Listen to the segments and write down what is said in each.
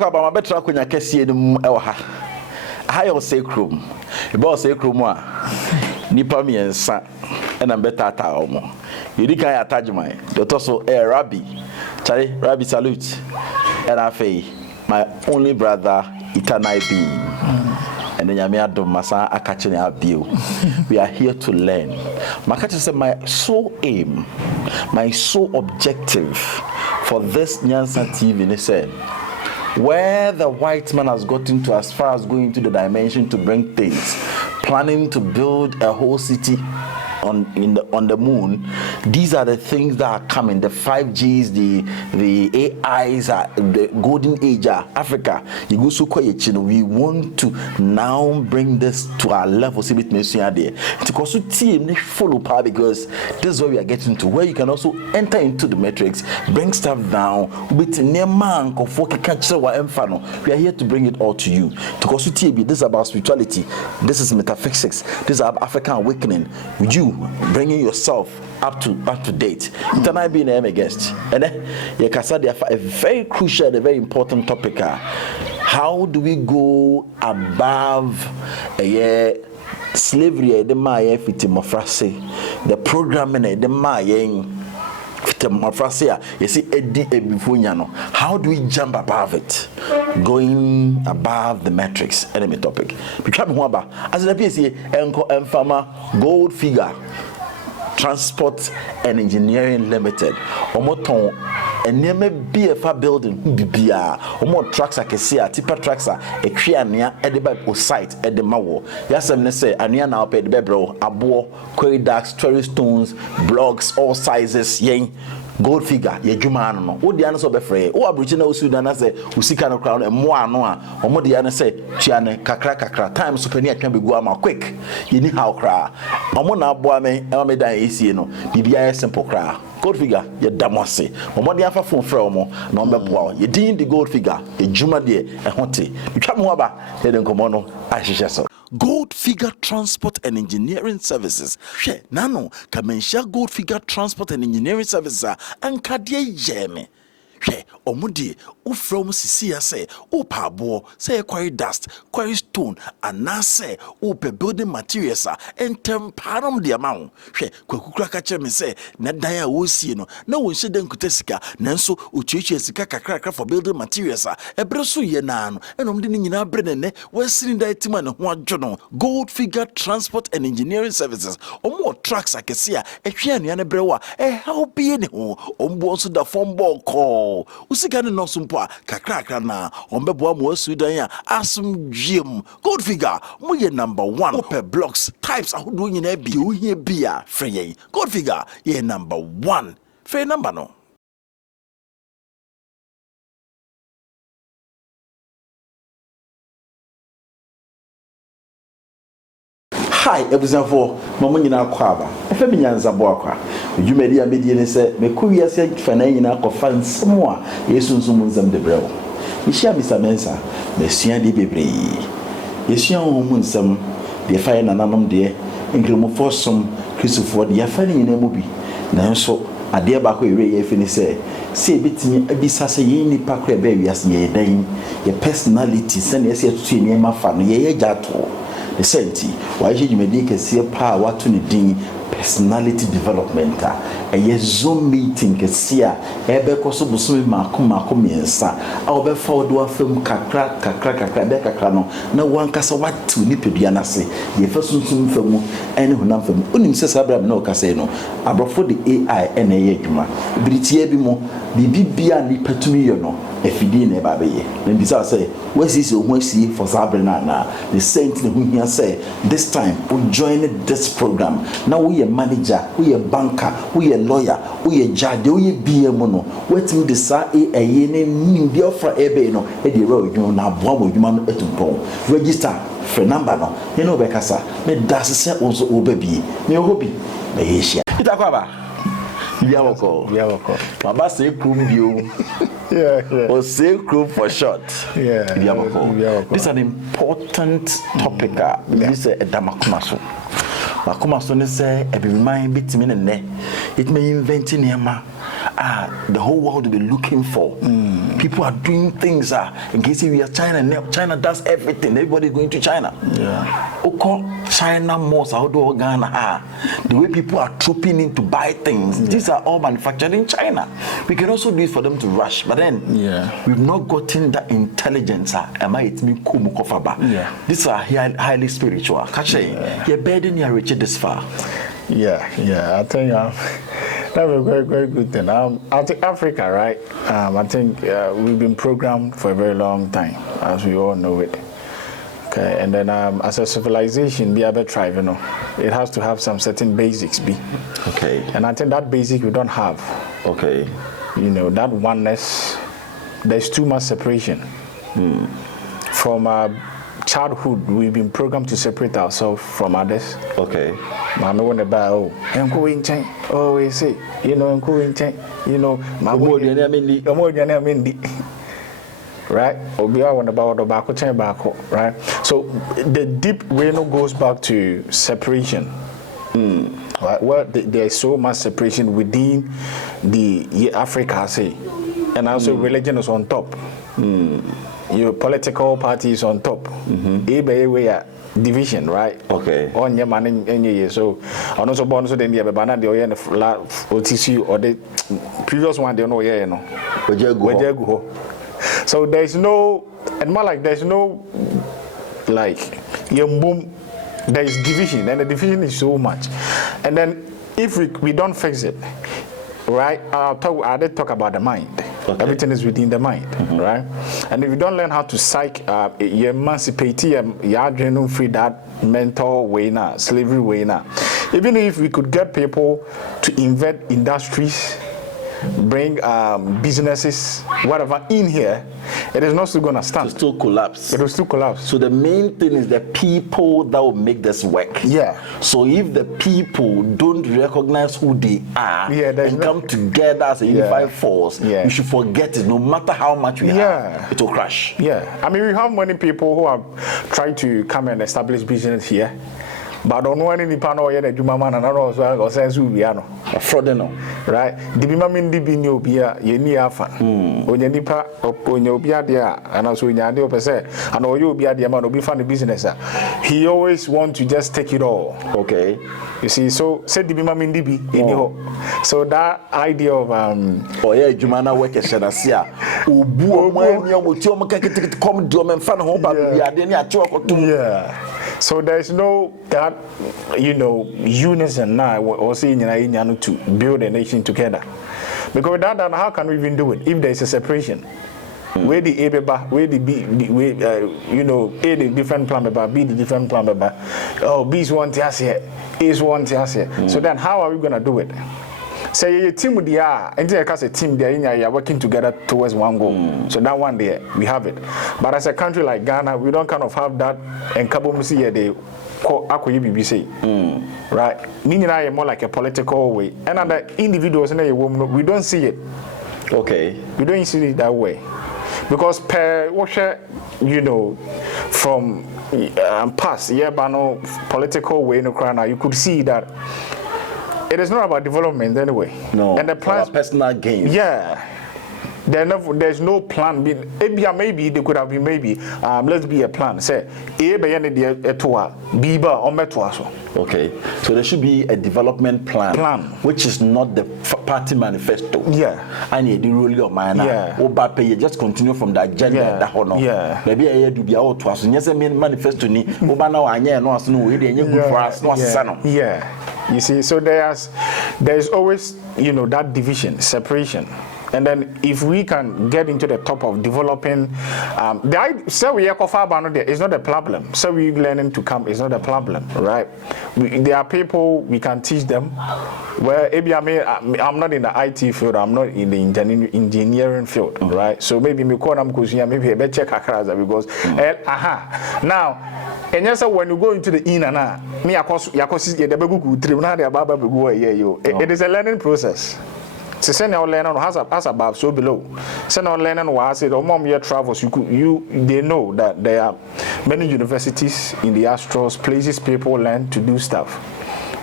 About my better when I can see them. I will say crum. The boss say crum. Nipa me and sa and I'm better at home. You think I attach my daughter so Rabbi. Charlie, Rabbi salute. And I say, my only brother, ETHER9BEING. And then Yamia do Masa Akachine Abiu. We are here to learn. My catcher said, my sole aim, my sole objective for this Nyansa TV, he said, where the white man has gotten to as far as going to the dimension to bring things, planning to build a whole city on the moon, these are the things that are coming. The 5Gs, the AIs, the golden age, Africa. We want to now bring this to our level. See it there. Because team follow power, because this is where we are getting to, where you can also enter into the matrix, bring stuff down with near man. We are here to bring it all to you. Because this is about spirituality. This is metaphysics. This is about African awakening. With you bringing yourself up to date. Tonight being a guest, and a very crucial and a very important topic. How do we go above slavery? The Maya fitimofrase, the programming, the Maya. You see, how do we jump above it? Going above the matrix, enemy topic. As the PSA, gold figure, transport and engineering limited. Omoton and near me BFA building BBA. Omo trucks I can see a tipper trucks a creania at the Bible site at the Mawo. Yes, I'm say Ania now paid the Bebro, Abo, quarry ducks, cherry stones, blocks, all sizes, yang. Gold figure, ye juma no. What the answer be free? O Aboriginal Sudan say usika no crown and more no a. Omo the answer say chiane kakra time supeni atwa be go ama quick. You need how cra. Omo na aboa me e me dan esi no. Bibia simple cra. Gold figure, ye damose. Omo the afa phone frɛ omo na on be boa. Ye din the gold figure, ye juma de e hote. Bitwa mo aba, ye den komo no ahihye so. Gold Figure Transport and Engineering Services. She nano kamensha Gold Figure Transport and Engineering Services and kadie yeme. She omudi u from sisia say o pabo say quarry dust, quarry stone, and na say o pe building materials and temparam the amount. She kwakukra kache me say na dan a wo sie no na won hye den kutesika nanso uchichi sika kakra for building materials ebre so ye na no enom de nyina bre ne wasini da etima ne ho adwo no. Gold Figure Transport and Engineering Services omo trucks akese a ehwe anua ne bre wa help ye ne ho ombo so da form ball call usika ne no sumpo kakra na ombebo am Sudan ya asum dwem. Gold Figure mo ye number 1 per blocks types ahodo nyina bi o hia bia frey. Gold Figure ye number 1 frey number no. Hi, ebuzafo mamo nyina kwaba efe binyanza bo akwa dwumadi amedie ne se mekuya se fana nyina kofa nsemo a yesu nsum nzam de brew ihia misamensa mesua de bebre yesua ho mu nsam de fa na nanom de nkremofo som Christopher de yafa nyina mu bi nanso ade ba ko ere ye fi ne se betimi abisa se ye nipa kra ba wiase ye dan ye personality se ne se tutu ni ma fa no ye jato the senti why you make a see power to the ding personality development a ye zoom meeting ke sia ebe ko so busumi mako miensa a obe forward wa film kakra be kakra no na wankasa watu ni pedua na se ye fa sunsun famu ene honam famu onim se sabra na o kasa no abrofo the AI ene ye adwuma britie bi mo bibia ni patumi yo no efidi na ba beye na bisa say wasi se ho asi for sabra na the saint ne ho hia say this time we join this program now we manager, we a banker, we a lawyer, we a judge, we a BM no. Waiting the sa a yene the offer ebe no. Edi road you na boamo you man etumpon. Register for number no. You know bekasa. Me das se also obebi. Me hobi. Me yeshia. Itakwaba. Yawoko. Baba say krum bio. Yeah. Or say krum for short. Yeah. Yawoko. This is an important topic. This is a damakumaso. Makoma so ne say e be remind bitimi ne it may invent niema the whole world will be looking for. People are doing things in case we are China does everything. Everybody going to China. Oko China most outdoor Ghana the way people are trooping in to buy things. These are all manufactured in China. We can also do it for them to rush, but then we've not gotten that intelligence. These are highly spiritual. You're better than you reach this far. I think that's a very, very good thing. I think Africa, right? I think we've been programmed for a very long time, as we all know it. Okay, and then as a civilization, be able to thrive, it has to have some certain basics, Okay. And I think that basic we don't have. Okay. That oneness, there's too much separation. From childhood, we've been programmed to separate ourselves from others. Okay. Mama want to buy we say, right? Right? So the deep way goes back to separation. Right? Well, there's so much separation within the Africa, say, and also religion is on top. Your political party is on top. Division, right? Okay. On your money, so on also bonus then the banana the OTC or the previous one they know go. So there's no, and more like there's no like boom, there's division, and the division is so much. And then if we don't fix it, right? I did talk about the mind. Okay. Everything is within the mind, right? And if you don't learn how to you emancipate, you free that mental way now, slavery way now. Even if we could get people to invent industries, bring businesses, whatever in here, it is not still going to stand. It will still collapse. It will still collapse. So the main thing is the people that will make this work. Yeah. So if the people don't recognize who they are and come together as a unified force, we should forget it. No matter how much we have, it will crash. Yeah. I mean, we have many people who have tried to come and establish business here. But don't know any panel yet. You mama and another or sense we are no fraudulent, right? The bimam di binyo bia ye ni afa. Onye nipa onye obi ade and also onye ade opese and oyo obi ade man obi fan the business. He always want to just take it all. Okay. You see, so said the bimam di bi anyhow. So that idea of jumana work shedasia obu omo ni omo ti omo kekete come do men fan ho ba bi ade ni ati okotum. Yeah. So there's no that unison now or saying to build a nation together. Because without that, how can we even do it if there's a separation? Where the A where the B, A the different plan B the different plan B is one tias here, A is one tias here. So then how are we gonna do it? Say a team with the and a team there you're working together towards one goal. So that one there we have it. But as a country like Ghana, we don't kind of have that and Kabomusi they BBC. Right? Meaning I am more like a political way. And other individuals in a woman, we don't see it. Okay. We don't see it that way. Because per from past political way in Ukraine, you could see that it is not about development anyway. No. And the plans, personal gain. Yeah. There's no plan. Maybe there could have been let's be a plan. Say okay. So there should be a development plan. Which is not the party manifesto. Yeah. And the rule of mine. Yeah. You just continue from the agenda. Yeah. Maybe I do be out to us. Yes, I mean manifesto ni. Yeah. You see, so there's always that division, separation. And then if we can get into the top of developing, it's not a problem. So we learning to come is not a problem, right? There are people we can teach them. Well, maybe I'm not in the IT field. I'm not in the engineering field, right? So maybe me call them because maybe I check because now. And yes, when you go into the in and out, it is a learning process. So send our learner has above so below. Send our learner was it or mom year travels. They know that there are many universities in the astrals, places people learn to do stuff.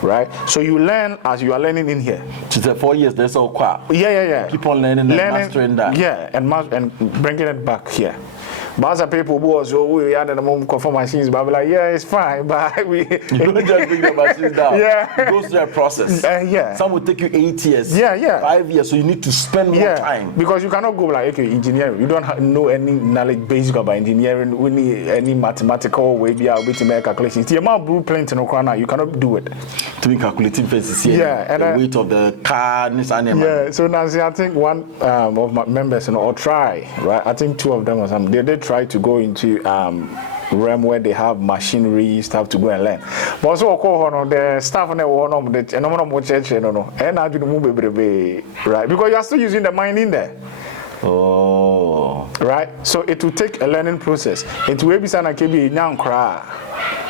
right? So you learn as you are learning in here. So the 4 years, that's all quiet. Yeah. Keep on learning and mastering that. Yeah, and bringing it back here. But as a people who was we had the moment conform machines, but like, yeah, it's fine. But we you don't just bring the machines down. Yeah. It goes through a process. Yeah. Some will take you 8 years. Yeah. 5 years. So you need to spend more time. Because you cannot go like, okay, engineering. You don't know any knowledge basic about engineering. We need any mathematical way be able to make calculations. The amount of blueprint in Ukraine, you cannot do it. To be calculating faces here. Yeah. And the weight of the car, this animal. Yeah. So Nancy, I think one of my members, or try, right? I think 2 of them or something. They did try to go into realm where they have machinery stuff to go and learn. But also the staff on the right? Because you are still using the mind in there. Oh. Right? So it will take a learning process. It will be sana kebi nyang kra.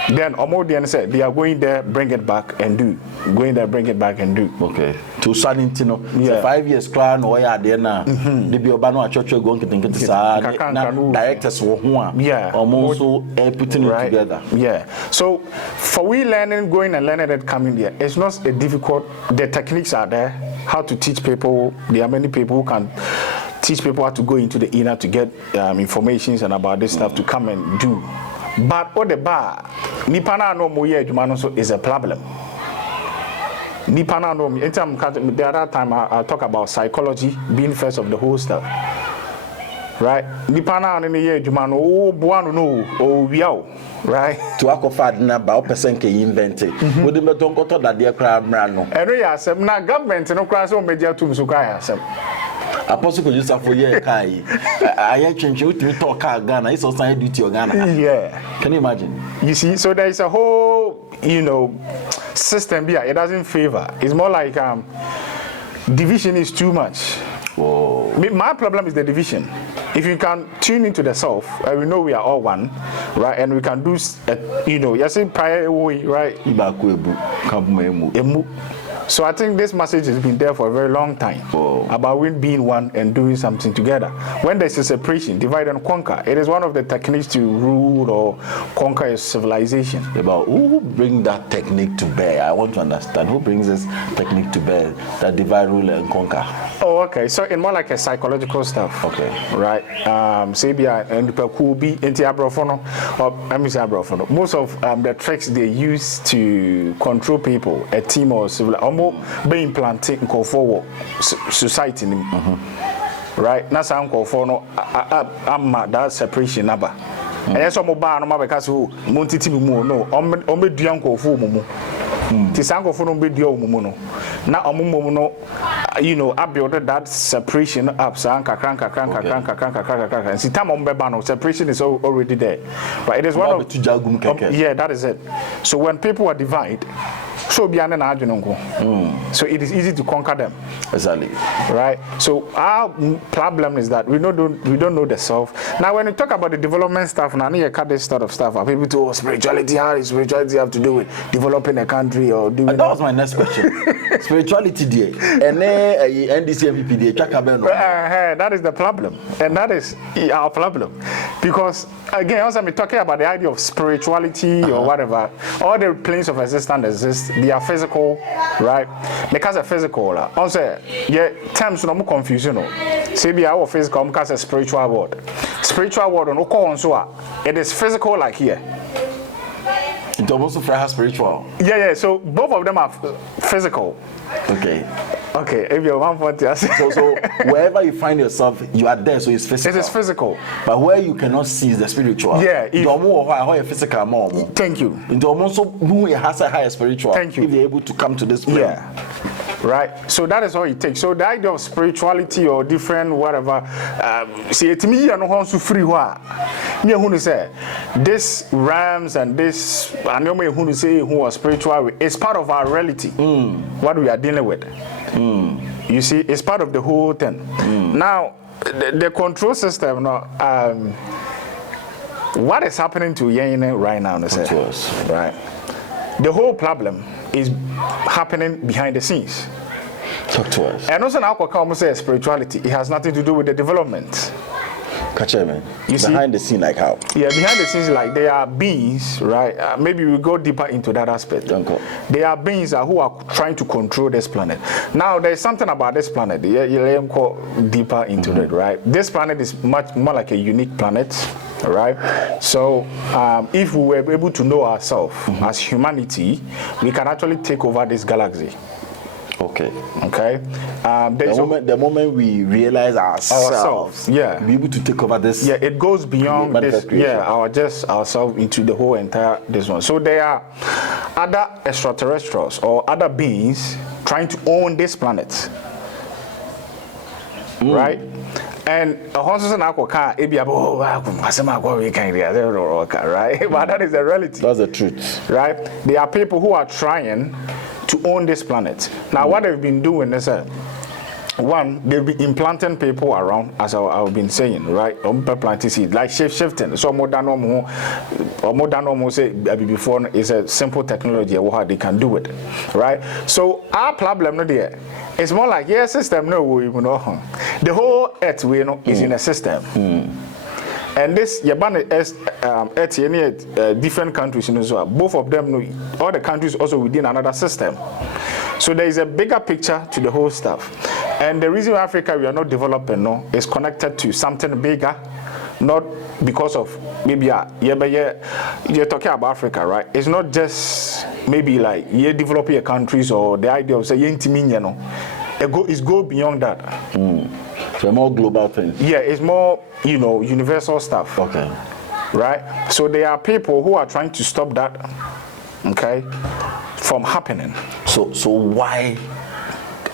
Then Omodian said they are going there, bring it back and do. Going there, bring it back and do. Okay. To Sanintino, yeah. 5 years clan or ya there now. The Biobano church going to think it's directors or yeah. Almost putting it together. Yeah. So for we learning, going and learning it coming here, it's not a difficult. The techniques are there. How to teach people. There are many people who can teach people how to go into the inner to get information and about this stuff to come and do. But what the bar, Nipana no more Jumano is a problem. Nipana no, the other time I talk about psychology being first of the whole stuff. Right? Nipana in the year Jumano, oh, Buano no, oh, Viao, right? To Akofad na ba person can invent it. Would the metongo that dear crab rano. And we are some now government no class or media to Sukaya. Apostle could use for year kai. I change you to talk Ghana. It's also duty of Ghana. Yeah. Can you imagine? You see, so there is a whole, system here. It doesn't favor. It's more like division is too much. Whoa. My problem is the division. If you can tune into the self, we know we are all one, right? And we can do, you see prior way, right? So I think this message has been there for a very long time about we being one and doing something together. When there's a separation, divide and conquer, it is one of the techniques to rule or conquer a civilization. About who bring that technique to bear? I want to understand who brings this technique to bear, that divide, rule, and conquer. Oh, okay. So it's more like a psychological stuff. Okay. Right. Sabia and could be into Abrofono or Abrofono. Most of the tricks they use to control people, a team or civil. Being planted in forward society, right? Now, some call for no, I'm that separation number. And yes, I'm a because who Monty no, only the uncle for Mumu. Tisango for no video Mumuno. Now, I built that separation up, Sanka, cranka, and see, time on Bebano, separation is already there. But it is one of yeah, that is it. So when people are divided, so beyond an argument, so it is easy to conquer them. Exactly. Right. So our problem is that we don't know the self. Now, when we talk about the development stuff, now you cut this sort of stuff. Are people to spirituality? How does spirituality have to do with developing a country or doing? That was my next question. Spirituality, dear, and NDCMPP, dear, that is the problem, and that is our problem, because again, also I'm talking about the idea of spirituality or whatever. All the planes of existence exist. They are physical, right? Because they're physical, also, yeah, terms no more confusion. Say be our physical, because a spiritual word. Spiritual word no call so it is physical like here. It also has spiritual. Yeah. So both of them are physical. Okay. If you're 140, so wherever you find yourself, you are there. So it's physical. It is physical. But where you cannot see is the spiritual. Yeah. Physical more. Thank you. Also, who has a higher spiritual. Thank you. If they're able to come to this plane. Yeah. Right, so that is all it takes. So the idea of spirituality or different whatever, see it me and also free wa. Me who say this realms and this I know me who say who are spiritual is part of our reality. What we are dealing with. You see, it's part of the whole thing. Now, the control system. What is happening to Yen right now? Right, the whole problem is happening behind the scenes. Talk to us. And also now, almost say spirituality. It has nothing to do with the development. Catch me. You behind the scene, like how? Yeah, behind the scenes, like they are beings, right? Maybe we go deeper into that aspect. They are beings who are trying to control this planet. Now, there's something about this planet. You go deeper into it, right? This planet is much more like a unique planet, right? So, if we were able to know ourselves as humanity, we can actually take over this galaxy. Okay. The moment we realize ourselves, be able to take over this. Yeah, it goes beyond this. Yeah, ourselves into the whole entire this one. So there are other extraterrestrials or other beings trying to own this planet, right? And right? But that is the reality. That's the truth, right? There are people who are trying to own this planet. Now, what they've been doing is one, they'll be implanting people around, as I've been saying, right? Planting seeds, like shifting. So more than almost say before is a simple technology how they can do it, right? So our problem not there. It's more like system no, you know, the whole earth we know is in a system. And this different countries in Israel, both of them, all the countries also within another system. So there is a bigger picture to the whole stuff. And the reason Africa we are not developing is connected to something bigger, not because of maybe you're talking about Africa, right? It's not just maybe like you're developing countries or the idea of say it's go beyond that. So more global thing. Yeah, it's more, universal stuff. Okay. Right? So there are people who are trying to stop that, from happening. So why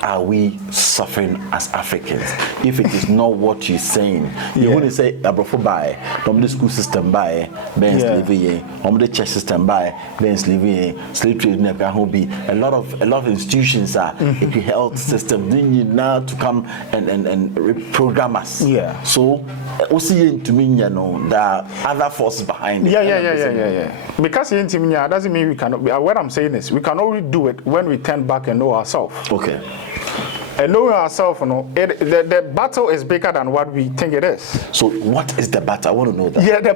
are we suffering as Africans if it is not what you're saying? You want to say abrofo by the school system by ben slavery the church system by ben slavery slave trade never be a lot of institutions are health system need now to come and reprogram us. So also to me there are other forces behind it. Because doesn't mean we cannot. What I'm saying is we can only do it when we turn back and know ourselves. Okay. And knowing ourselves, the battle is bigger than what we think it is. So what is the battle? I want to know that. Yeah, the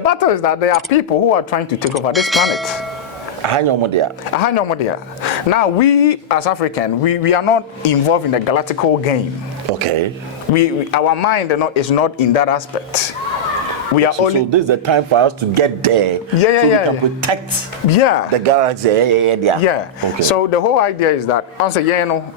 battle is that there are people who are trying to take over this planet. Now, we as African, we are not involved in the galactical game. Okay. Our mind is not in that aspect. We are so this is the time for us to get there. So we can protect the galaxy. Okay. So the whole idea is that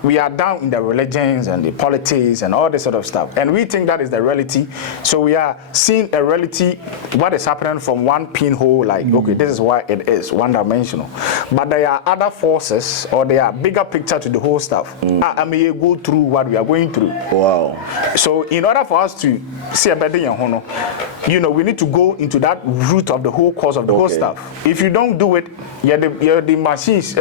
we are down in the religions and the politics and all this sort of stuff. And we think that is the reality. So we are seeing a reality, what is happening from one pinhole, like, okay, this is why it is, one dimensional. But there are other forces or there are bigger picture to the whole stuff. I may go through what we are going through. Wow. So in order for us to see a better we need to go into that root of the whole cause of the whole stuff. If you don't do it, the machines,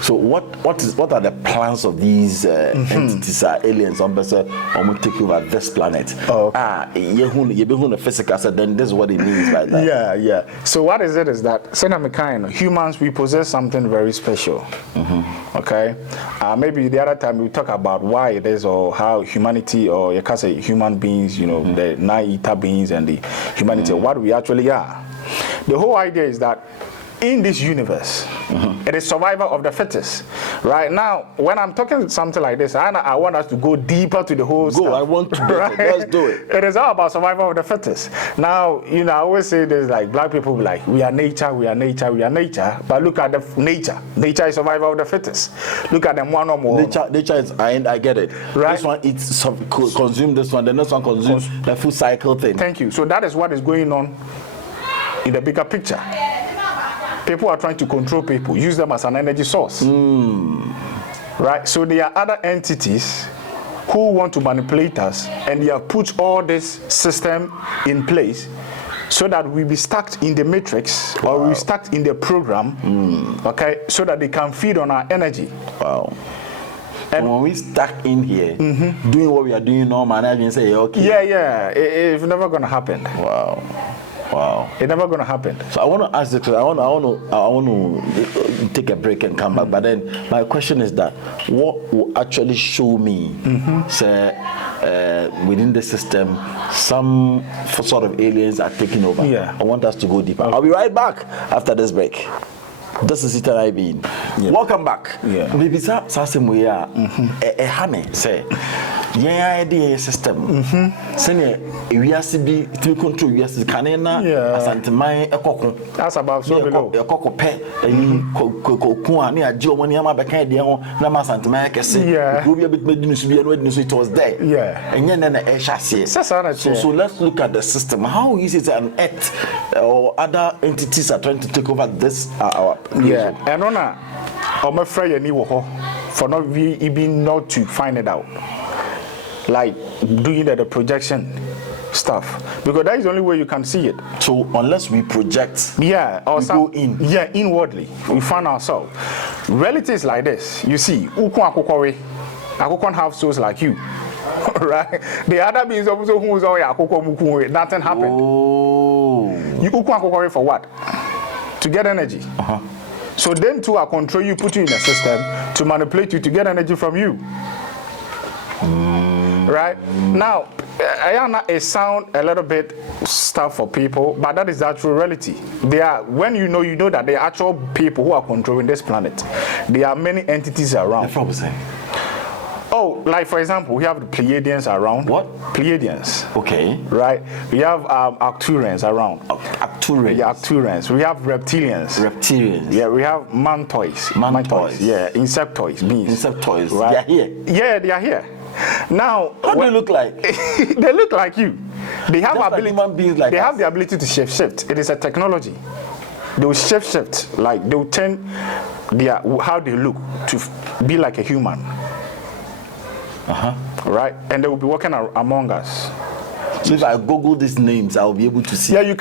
so what are the plans of these entities, aliens, take over this planet? You physical, so then this is what it means by that. So what is it is that humans, we possess something very special. Okay, maybe the other time we talk about why it is or how humanity or you can say human beings, the non-ether beings and the humanity, what we actually are. The whole idea is that in this universe, it is survival of the fittest. Right now, when I'm talking something like this, I want us to go deeper to the whole stuff. I want to. Right? Let's do it. It is all about survival of the fittest. Now, I always say this, like black people be like, we are nature, we are nature, we are nature. But look at the nature. Nature is survival of the fittest. Look at them one or more. Nature is, I get it. Right. This one eats, consume this one, the next one consumes the full cycle thing. Thank you. So that is what is going on in the bigger picture. People are trying to control people, use them as an energy source. Right? So there are other entities who want to manipulate us, and they have put all this system in place so that we be stuck in the matrix or we stuck in the program, so that they can feed on our energy. Wow. And when we stuck in here, doing what we are doing normal, and I say, okay. It's never going to happen. Wow. Wow. It's never going to happen. So I want to ask this. I want to take a break and come back. But then my question is that what will actually show me, say, within the system, some sort of aliens are taking over? Yeah. I want us to go deeper. I'll be right back after this break. This is ETHER9BEING. Yeah. Welcome back. Yeah. Maybe some way a honey say. Yeah, idea system. Senior, we are to control. We are canena. Asantemai ekoko. That's about so below. Ekoko pe. Kokua ni ajo money ama beka de ho na asantemai kese. Yeah. We be a bit made news be no news it was there. Yeah. And then na ehase. So let's look at the system. How is it an earth or other entities are trying to take over this our yeah. And on I'm afraid you for not even not to find it out. Like doing the projection stuff, because that is the only way you can see it. So unless we project, or we go in, inwardly, we find ourselves. Reality is like this. You see, I can't have souls like you, right? The other beings also who's nothing happened. Oh, you for what? To get energy. So them two are control you, put you in a system to manipulate you to get energy from you. Right now, it sound a little bit stuff for people, but that is the actual reality. They are when you know that the actual people who are controlling this planet. There are many entities around. Oh, like for example, we have the Pleiadians around. What? Pleiadians. Okay. Right. We have Arcturians around. Arcturians. Yeah, Arcturians. We have reptilians. Reptilians. Yeah, we have mantoids. Mantoids. Yeah, insectoids. Beings. Insectoids. Right? They are here. Yeah, they are here. Now, how do they look like? They look like you. They have just ability. Like human beings like they us. have the ability to shift. It is a technology. They will shift. Like they will turn how they look to be like a human. Right, and they will be working among us. So if I Google these names, I'll be able to see. Yeah, you'll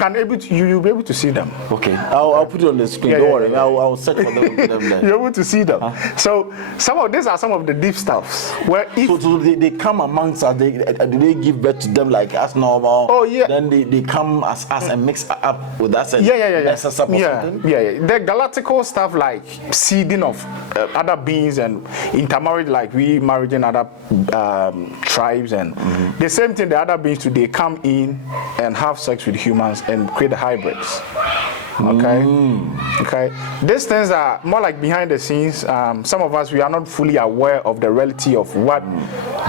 be able to see them. Okay, I'll put it on the screen. Don't worry, I'll search for them. You're able to see them. So these are some of the deep stuffs. Where so they come amongst us. Do they give birth to them like us normal? Oh yeah. Then they come as us and mix up with us. And Yeah. The galactical stuff like seeding of other beings and intermarriage, like we marrying other tribes and the same thing. The other beings today come in and have sex with humans and create hybrids. Okay. These things are more like behind the scenes. Some of us, we are not fully aware of the reality of what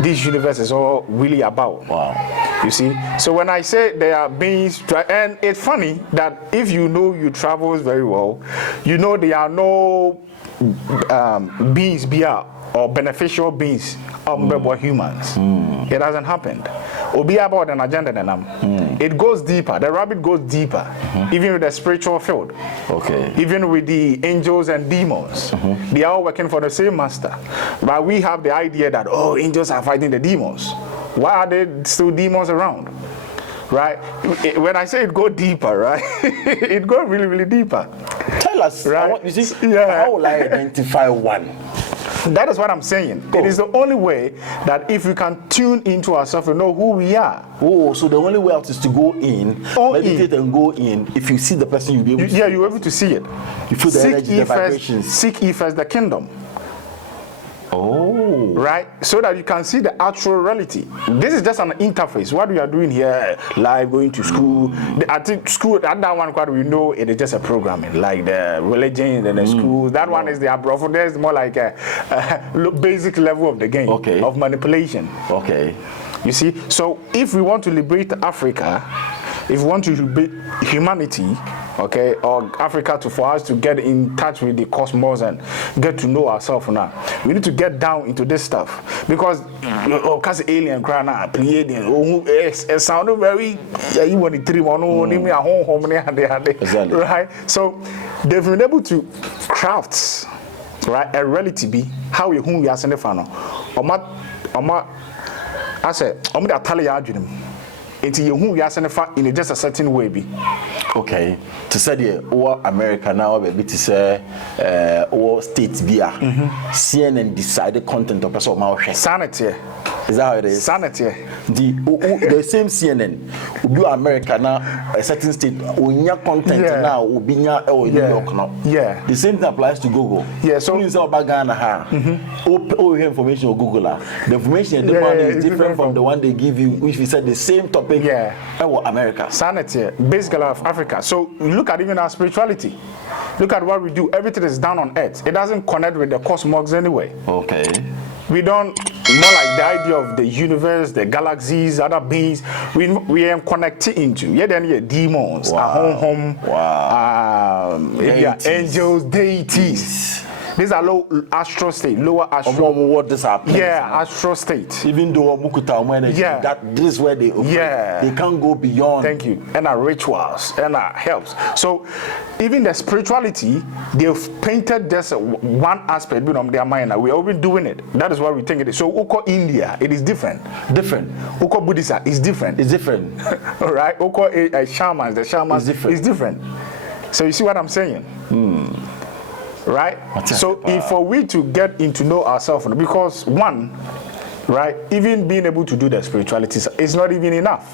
this universe is all really about. Wow. You see, so when I say there are beings, and it's funny that if you know you travel very well, you know there are no beings or beneficial beings about humans. It hasn't happened. Or be about an agenda than them. It goes deeper. The rabbit goes deeper, even with the spiritual field. Okay. Even with the angels and demons, they are all working for the same master. But we have the idea that angels are fighting the demons. Why are there still demons around? Right? When I say it go deeper, right? It goes really, really deeper. Tell us, right? How will I identify one? That is what I'm saying. It is the only way that if we can tune into ourselves and know who we are. Oh, so the only way out is to go in, meditate and go in. If you see the person, you'll be able to see you're able to see it. You feel the energy, the vibrations. Seek ye first the kingdom. Oh. Right? So that you can see the actual reality. This is just an interface. What we are doing here, live, going to school. I think school, that one, what we know, it is just a programming, like the religion and the schools. That one is the abroad. There's more like a basic level of the game, of manipulation. Okay. You see? So if we want to liberate Africa, if we want to liberate humanity, or Africa for us to get in touch with the cosmos and get to know ourselves now, we need to get down into this stuff. Because because alien cry now, Pleiadian, it sounded very right? So they've been able to craft a reality be how we are sending fano. I said, I'm going to tell you. Into who we are sending in just a certain way be. Okay. To say the America now, baby, to say or states via CNN decide the content of person mouth. Sanity. Is that how it is? Sanity. The same CNN will do America now a certain state unya content now will be New York now. Yeah. The same thing applies to Google. Yeah. So you say about Ghana, all information on Google. The information they want is different from the one they give you, which we said the same topic. Yeah. America. Sanity, basically of Africa. So look at even our spirituality. Look at what we do. Everything is down on earth. It doesn't connect with the cosmos anyway. Okay. We don't, more like the idea of the universe, the galaxies, other beings. We are connecting into. Yeah, then yeah, demons, home. Wow. Angels, deities. These are low astral state, lower astral. What this happens? Yeah, astral state. Even though that this is where they operate. Yeah, they can't go beyond. Thank you. And our rituals and our helps. So even the spirituality, they've painted just one aspect of their mind. We're already doing it. That is why we think it is. So Uko India, it is different. Uko Buddhism is different. It's different. All right. Uko shamans, the shamans is different. So you see what I'm saying? Right? So if for we to get into know ourselves, because one, right, even being able to do the spirituality is not even enough,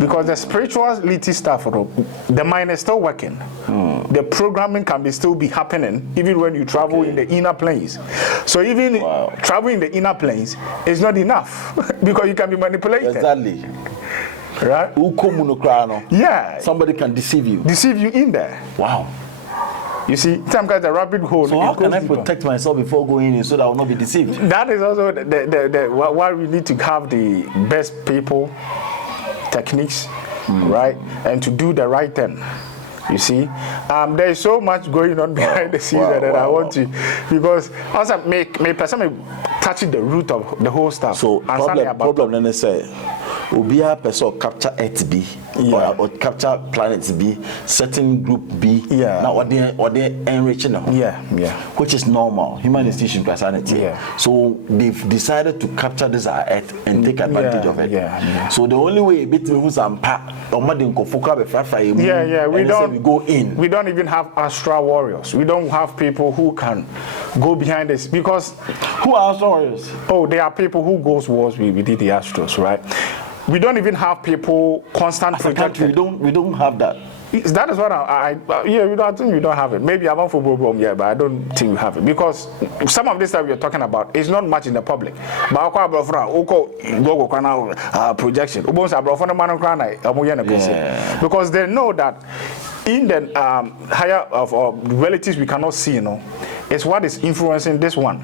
because the spirituality stuff, the mind is still working. The programming can still be happening even when you travel in the inner planes. So even traveling in the inner planes is not enough because you can be manipulated. Exactly. Right? Yeah. Somebody can deceive you in there. Wow. You see, sometimes the rabbit hole. So how can I protect myself before going in so that I will not be deceived? That is also why we need to have the best people, techniques, right, and to do the right thing. You see, there is so much going on behind the scenes that I want to, because also make person touching the root of the whole stuff. So problem then they say. Ubia person capture Earth B or capture planets B, certain group B. Yeah. Now what they enriching them. Yeah. Which is normal. Human institution personality. Yeah. So they've decided to capture this Earth and take advantage of it. Yeah. So the only way between who's and we go in. We don't even have astral warriors. We don't have people who can go behind this, because who are astral warriors? Oh, there are people who goes wars with the astrals, right? We don't even have people constant projecting. We don't have that. That is what I think we don't have it. Maybe I'm on for problem, but I don't think we have it, because some of this that we are talking about is not much in the public. But projection. Because they know that in the higher of relatives we cannot see, it's what is influencing this one.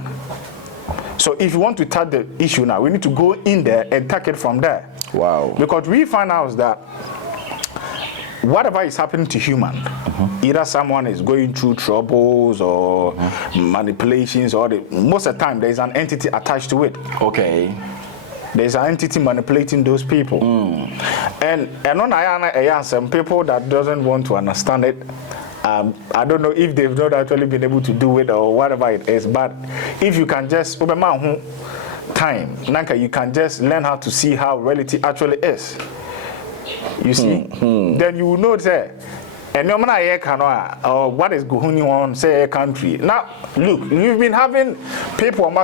So if you want to touch the issue now, we need to go in there and take it from there. Wow. Because we find out that whatever is happening to human, either someone is going through troubles or manipulations, or most of the time there is an entity attached to it. Okay. There is an entity manipulating those people. And on some people that doesn't want to understand it. I don't know if they've not actually been able to do it or whatever it is, but if you can just time, you can just learn how to see how reality actually is. You see, then you will know that. And no matter what is going on, say a country. Now, look, we've been having people on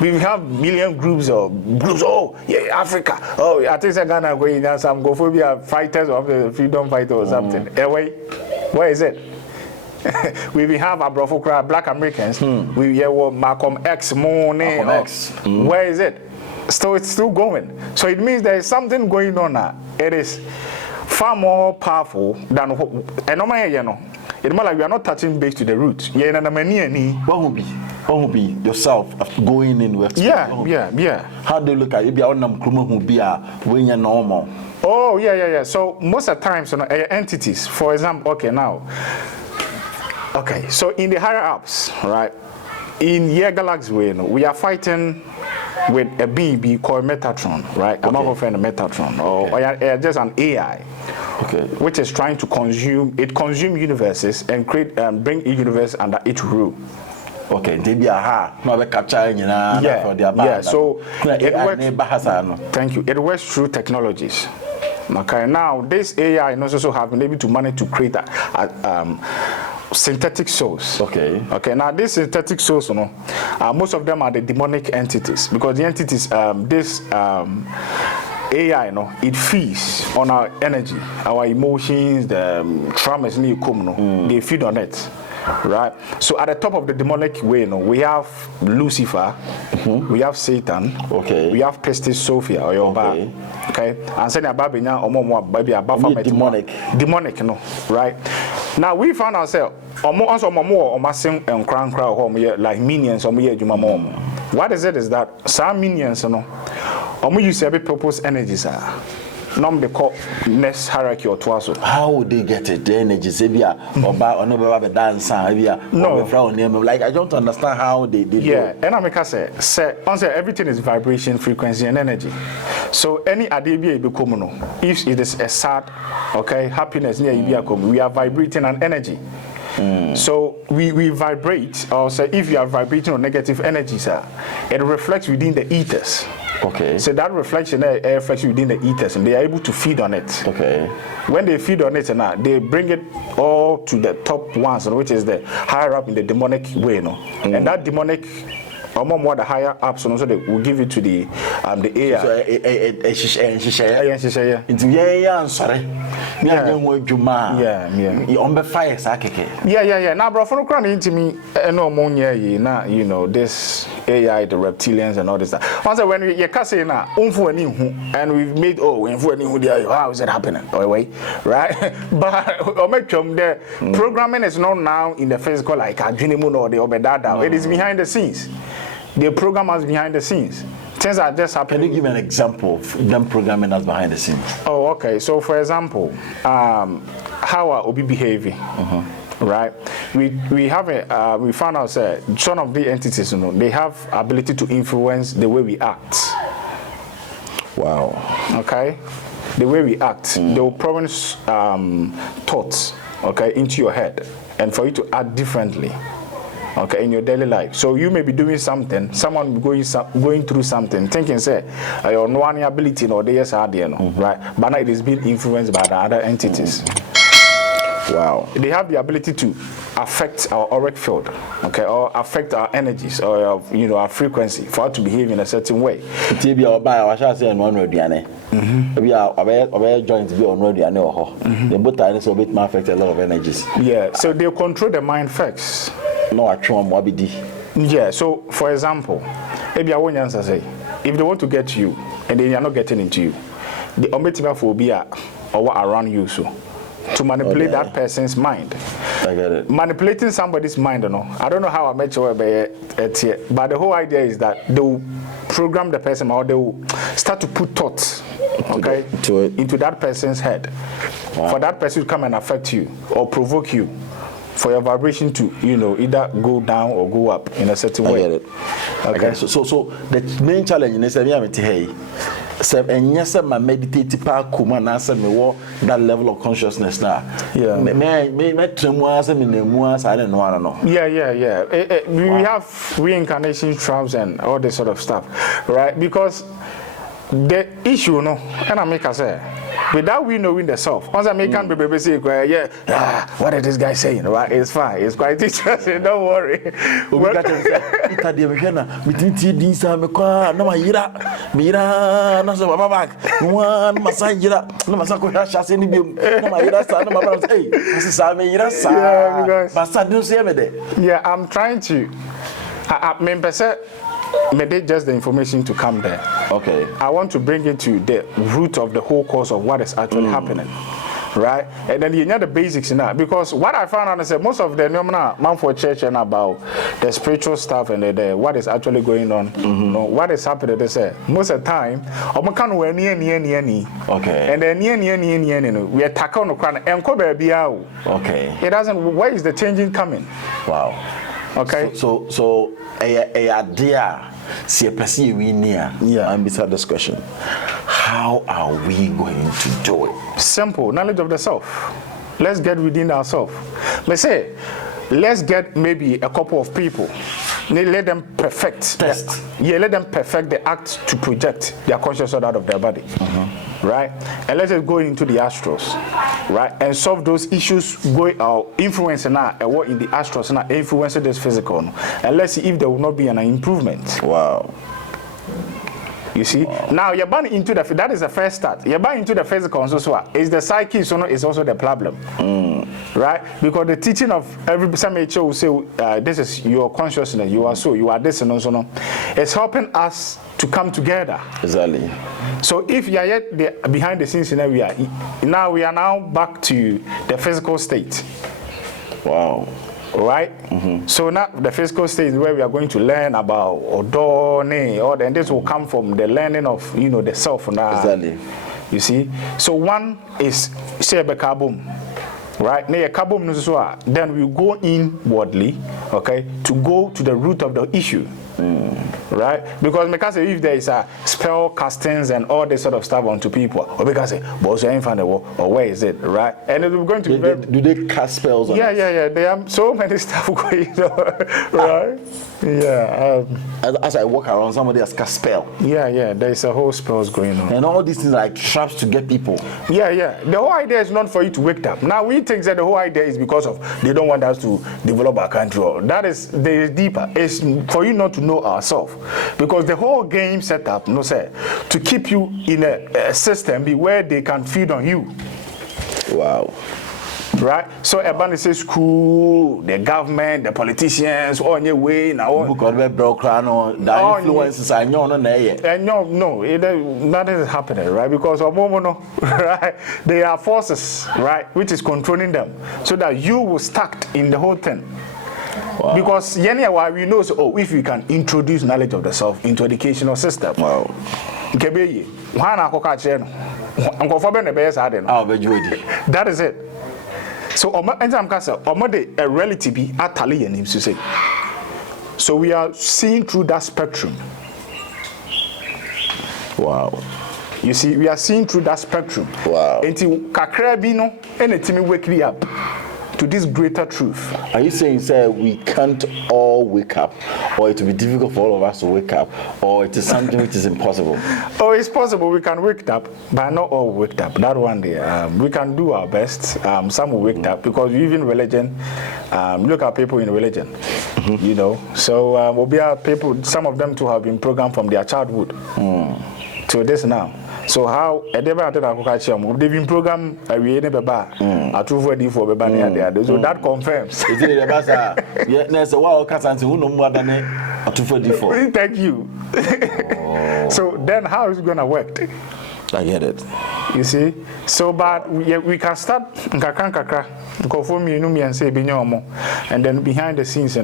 we have million groups. Oh, yeah, Africa. Oh, I think Ghana going down some gophobia fighters of the freedom fighter or something. Anyway, where is it? We have a black Americans. We have Malcolm X. Where is it? So it's still going. So it means there is something going on now. It is far more powerful than it's more like we are not touching base to the root. What would be yourself going in with? Yeah. How do you look at it? When you're normal. Oh, yeah. So most of the times, entities, for example, so in the higher ups, right? In Galaxy, we are fighting with a being called Metatron, right? I'm not offering a Metatron, or just an AI, which is trying to consume universes and create bring a universe under its rule. Okay, they be capturing So it works. Thank you. It works through technologies. Okay, now this AI also have been able to manage to create synthetic souls. Okay. Okay. Now these synthetic souls, most of them are the demonic entities, because the entities, this AI, it feeds on our energy, our emotions, the traumas, they feed on it. Right. So at the top of the demonic way, we have Lucifer, we have Satan, okay, we have Pistis Sophia or Yoba. Okay. And saying about baby about demonic, right? Now we found ourselves almost and crown like minions or what is it is that some minions we use every purpose energies they call next hierarchy or twaso. How would they get it? The energies, or dance, like I don't understand how they do it. And I make us say everything is vibration, frequency, and energy. So any adebia become if it is a sad, okay, happiness near we are vibrating an energy. So we vibrate, or say if you are vibrating on negative energies, it reflects within the ethers. Okay. So that reflection reflects within the ethers, and they are able to feed on it. Okay. When they feed on it, they bring it all to the top ones, which is the higher up in the demonic way, and that demonic. More the higher ups, so they will give it to the AI. Now, bro, for no into me, no more this AI, the reptilians, and all this stuff. Once when we say now, and we've made how is it happening? Right? But the programming is not now in the physical like a dream or the obedada. It is behind the scenes. The program is behind the scenes. Things are just happening. Can you give me an example of them programming us behind the scenes? Oh, okay. So, for example, how are we behaving? Right? We have we found out that some of the entities, they have ability to influence the way we act. Wow. Okay. The way we act, they will promise thoughts, okay, into your head, and for you to act differently. Okay, in your daily life. So you may be doing something, someone going through something, thinking, say, your no one ability or the yes right? But now it is being influenced by the other entities. Wow. They have the ability to affect our auric field, okay, or affect our energies or our frequency for us to behave in a certain way. Maybe our joints be on the both are so bit affect a lot of energies. Yeah, so they control the mind first. No, yeah, so for example, maybe I won't answer say if they want to get you and they are not getting into you, the ometiba phobia or what around you to manipulate that person's mind. I get it. Manipulating somebody's mind, I don't know how I met you, but the whole idea is that they will program the person or they will start to put thoughts, okay, into that person's head. Wow. For that person to come and affect you or provoke you. For your vibration to, either go down or go up in a certain way. I get it. Okay. So the main challenge is that my meditative part that level of consciousness now. Yeah. Yeah. We have reincarnation traps and all this sort of stuff, right? Because the issue, and I make us say. Without we knowing the self, once I make baby say, what is this guy saying? Right? It's fine. It's quite interesting. Don't worry. Yeah, I'm trying to. Maybe just the information to come there. Okay. I want to bring it to the root of the whole cause of what is actually happening. Right? And then you know the basics in that. Because what I found out is that most of the man for church and about the spiritual stuff and the what is actually going on, what is happening, they say, most of the time, okay. And then we attack on the crown and okay. It doesn't, where is the changing coming? Wow. Okay. So a idea, see a person we near. Yeah. And beside this question, how are we going to do it? Simple, knowledge of the self. Let's get within ourselves. Let's say, let's get maybe a couple of people let them perfect. Test. Let them perfect the act to project their consciousness out of their body. Right? And let's just go into the astrals, right? And solve those issues influencing now and what in the astrals now influencing this physical. And let's see if there will not be an improvement. Wow. You see, now you're born into that is the first start. You're born into the physical, so is the psyche, so is also the problem, right? Because the teaching of every some nature will say, this is your consciousness, you are this and so on. It's helping us to come together. Exactly. So if you are yet behind the scenes scenario, we are now back to the physical state. Wow. Right? So now the physical state is where we are going to learn about Odone, and this will come from the learning of the self now. Exactly. You see? So one is Sebe Kabum. Right? Then we go inwardly, okay, to go to the root of the issue. Right? Because if there is a spell castings and all this sort of stuff onto people, or because or where is it, right? And it's going to do they cast spells on us? Yeah. There are so many stuff going on, right? Yeah. As I walk around, somebody has cast spell. Yeah. There's a whole spells going on. And all these things are like traps to get people. Yeah. The whole idea is not for you to wake up. Now we think that the whole idea is because of they don't want us to develop our country. That is deeper. It's for you not to know ourselves. Because the whole game set up, to keep you in a system where they can feed on you. Wow. Right? So everybody says school, the government, the politicians, on your way now. The influences are nothing is happening, right? Because right? They are forces, right, which is controlling them, so that you will stuck in the whole thing. Wow. Because we know if we can introduce knowledge of the self into educational system. Wow. That is it. So a reality be Italian to say. So we are seeing through that spectrum. Wow. You see, we are seeing through that spectrum. Wow. Until Kakrabino and the team wake me up to this greater truth. Are you saying, sir, we can't all wake up, or it will be difficult for all of us to wake up, or it is something which is impossible? Oh, it's possible we can wake up, but not all wake up. That one day, we can do our best. Some will wake up because even religion, look at people in religion, So will be people. Some of them too have been programmed from their childhood to this now. So how they've been programmed so that confirms. Thank you. So then how is it gonna work? I get it. You see? So but we can start and then behind the scenes,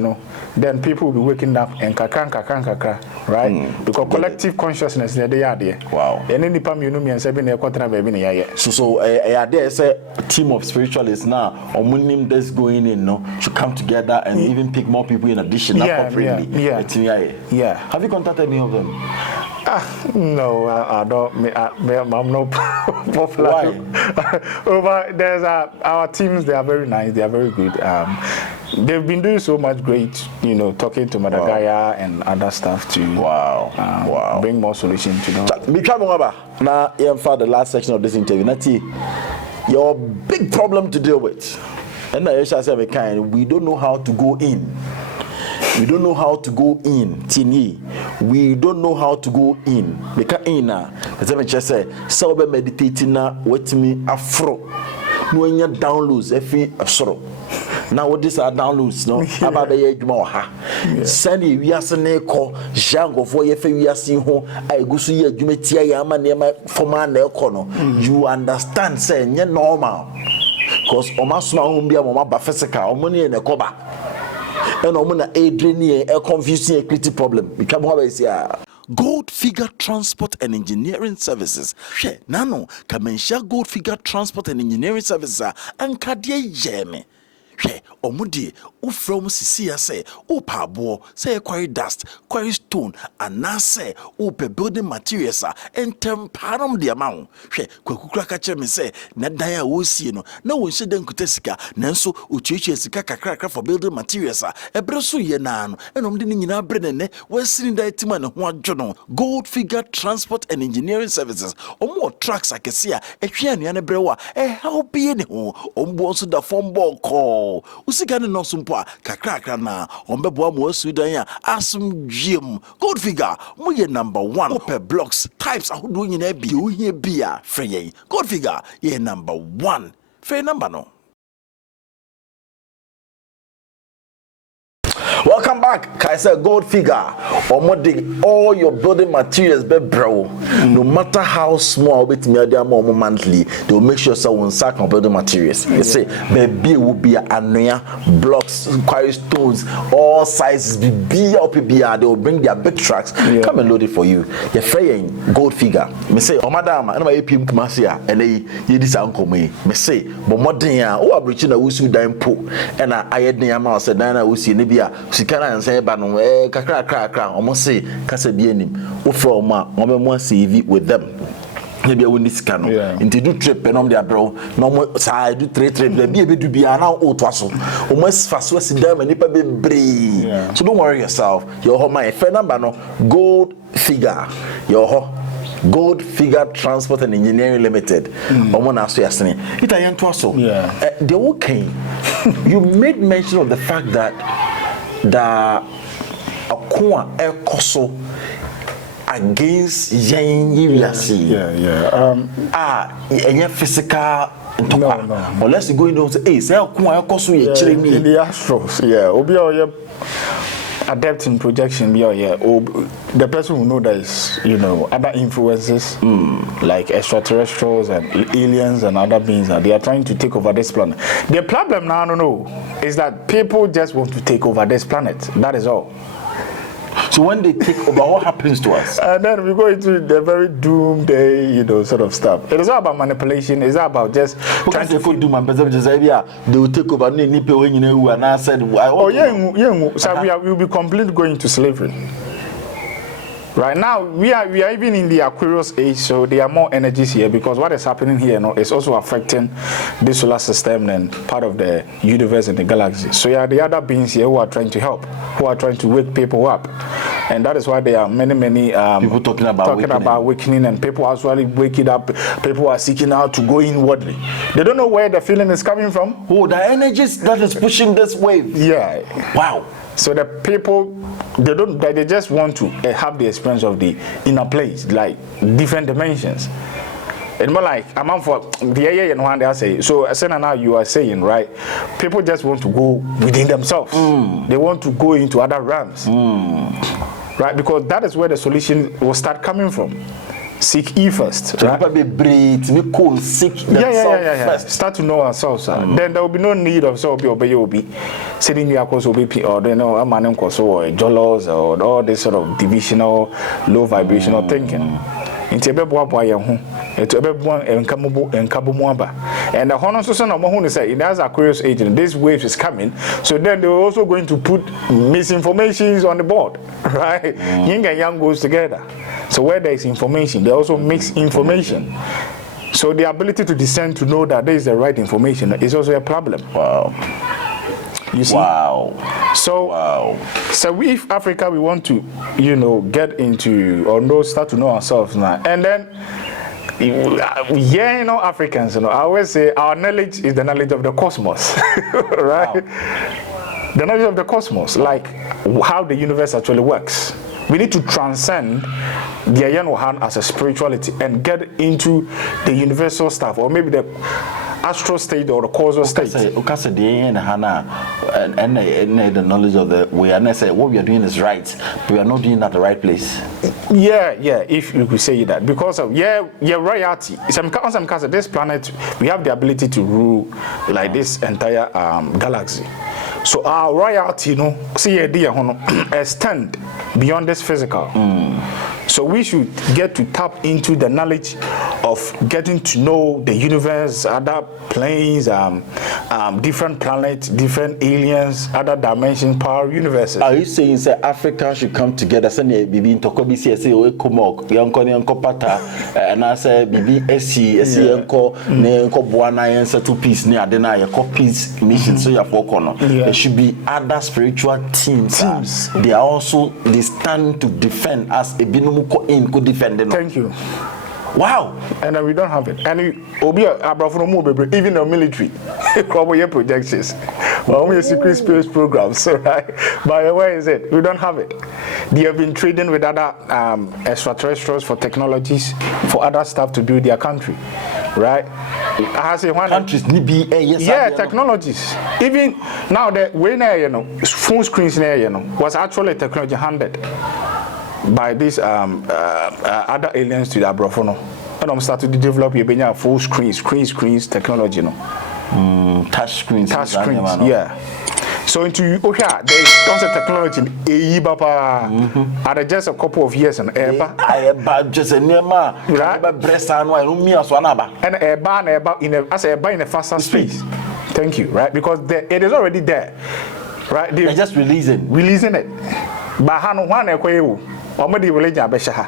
then people will be waking up and right? Because collective consciousness they are there. Wow. And any pam So there's a team of spiritualists now that's going in to come together and even pick more people in addition. Yeah. Have you contacted any of them? No, I don't. I'm not popular. Why? But there's our teams. They are very nice. They are very good. They've been doing so much great. Talking to Madagaya and other stuff to bring more solutions to them. Now, for the last section of this interview, Nati, your big problem to deal with, and I shall say, we don't know how to go in. We don't know how to go in. Tini, we don't know how to go in. Because in as I just say, so be meditating na with me afro. No any downloads every sorrow. Now what these are downloads, no? About the age more ha. Sani we are sene ko jango for ye fe we are seeing ho. I go so ye jumetia yama nema forman na ekono. You understand? Say nye normal. Cause omasuma umbia mama ba physical. Omoni ne koba. And I'm a confusing equity problem. Gold Figure Transport and Engineering Services. Nano, Kamensha Gold Figure Transport and Engineering Services and Kadia Jeme. hwe omudi ufrom sisia say upa abo say quarry dust quarry stone and say upe building materials entem param de amount hwe kwakukura ka kire me say na dan a wo sie no na won hye den kutasika nanso uchichi sika kakra for building materials ebre so ye na no enom de nyina bre ne wasiri da etima ne ho adwo no gold figure transport and engineering services omo trucks akese a ehwe anu ne bre wa help ye ne ho ombo so da form ball call usika ne no so mpo a kakra na ombebo mo asu dan a asum dwiem gold figure mo ye number 1 per blocks types ahodo nyina bi o hia bi a frey gold figure ye number 1 frey number no. Welcome back. Kaisa gold figure. All your building materials be bro. No matter how small bit media more monthly, they will make sure someone sack on building materials. They say baby will be anoya blocks, quarry stones, all sizes be they will bring their big trucks, come and load it for you. You're fraying gold figure. Me say, oh madam, I know my PM Kumasia, and they this uncle me. Me say, but modern ya, oh abridging a wusu dime po, and I had near mouse said Dana wusi nibia. Sikana and say ba no kakra almost say kasa bi anim wo from ma mo CV with them maybe I win sika no into do trip enom dia bro no mo say do trip bi e do bia na o to so o mo faso sidam nipa be bree so don't worry yourself your home my phone number no gold figure your home Gold Figure Transport and Engineering Limited. Omona so yasene. Itayen to so. The okay. You made mention of the fact that the akwa ekoso against yen yiriasi. Any physical no. Unless you go into say hey say akwa ekoso ye kire me in the astrals. Obi o adept in projection the person who know that is other influences like extraterrestrials and aliens and other beings they are trying to take over this planet. The problem now is that people just want to take over this planet. That is all. So when they take over, what happens to us? And then we go into the very doomsday, sort of stuff. It is not about manipulation. It's not about just trying to do my business. They will take over. And I said, so we will be completely going into slavery. Right now, we are even in the Aquarius age, so there are more energies here because what is happening here is also affecting the solar system and part of the universe and the galaxy. So the other beings here who are trying to help, who are trying to wake people up. And that is why there are many people talking about awakening, and people actually waking up. People are seeking out to go inwardly. They don't know where the feeling is coming from. Oh, the energies that is pushing this wave. Yeah. Wow. So the people, they just want to have the experience of the inner place, like different dimensions. It's more like I'm for the area and one day I say. So as now you are saying, right? People just want to go within themselves. They want to go into other realms, right? Because that is where the solution will start coming from. Seek ye first. So right? People breathe, we cool, seek themselves first. Start to know ourselves. Then there will be no need of sitting here or a man or jolos or all this sort of divisional, low vibrational thinking. And the honest son of Mahon say it has Aquarius agent. This wave is coming, so then they're also going to put misinformations on the board, right? Yin and yang goes together. So where there is information, they also mix information. So the ability to discern to know that there is the right information is also a problem. Wow. You see? Wow. So we, if Africa, we want to, get into or start to know ourselves now, and then. Africans, I always say our knowledge is the knowledge of the cosmos, right? Wow. The knowledge of the cosmos, like how the universe actually works. We need to transcend the Ayan as a spirituality and get into the universal stuff, or maybe the astral state or the causal state. And the knowledge of the way, and I say what we are doing is right, but we are not doing it at the right place. Yeah, if you could say that, because of royalty. Some this planet, we have the ability to rule like this entire galaxy. So our royalty, extend beyond this physical. So we should get to tap into the knowledge of getting to know the universe, other planes, different planets, different aliens, other dimensions, power universes. Are you saying say Africa should come together? Say bibi ntoko bi say we komok yanko pata and I say bibi esi yanko ne yanko boana yansa two peace ne ade na yanko peace mission so ya for kono. There should be other spiritual teams. They are also they stand to defend as a binumu ko in could defend them. Thank you. Wow. And we don't have it. And even the military, projections, only secret space programs. So, right? But where is it? We don't have it. They have been trading with other extraterrestrials for technologies, for other stuff to build their country, right? Countries need be technologies. Even now, the way phone screens was actually technology handed by these other aliens to the Abrofono. And I'm starting to develop your full screens technology, touch screens. Yeah. So into there is tons of technology at just a couple of years and just a name, right? Breast and in a faster space. Thank you, right? Because it is already there, right? They're just releasing it. But Omadi religion abesha.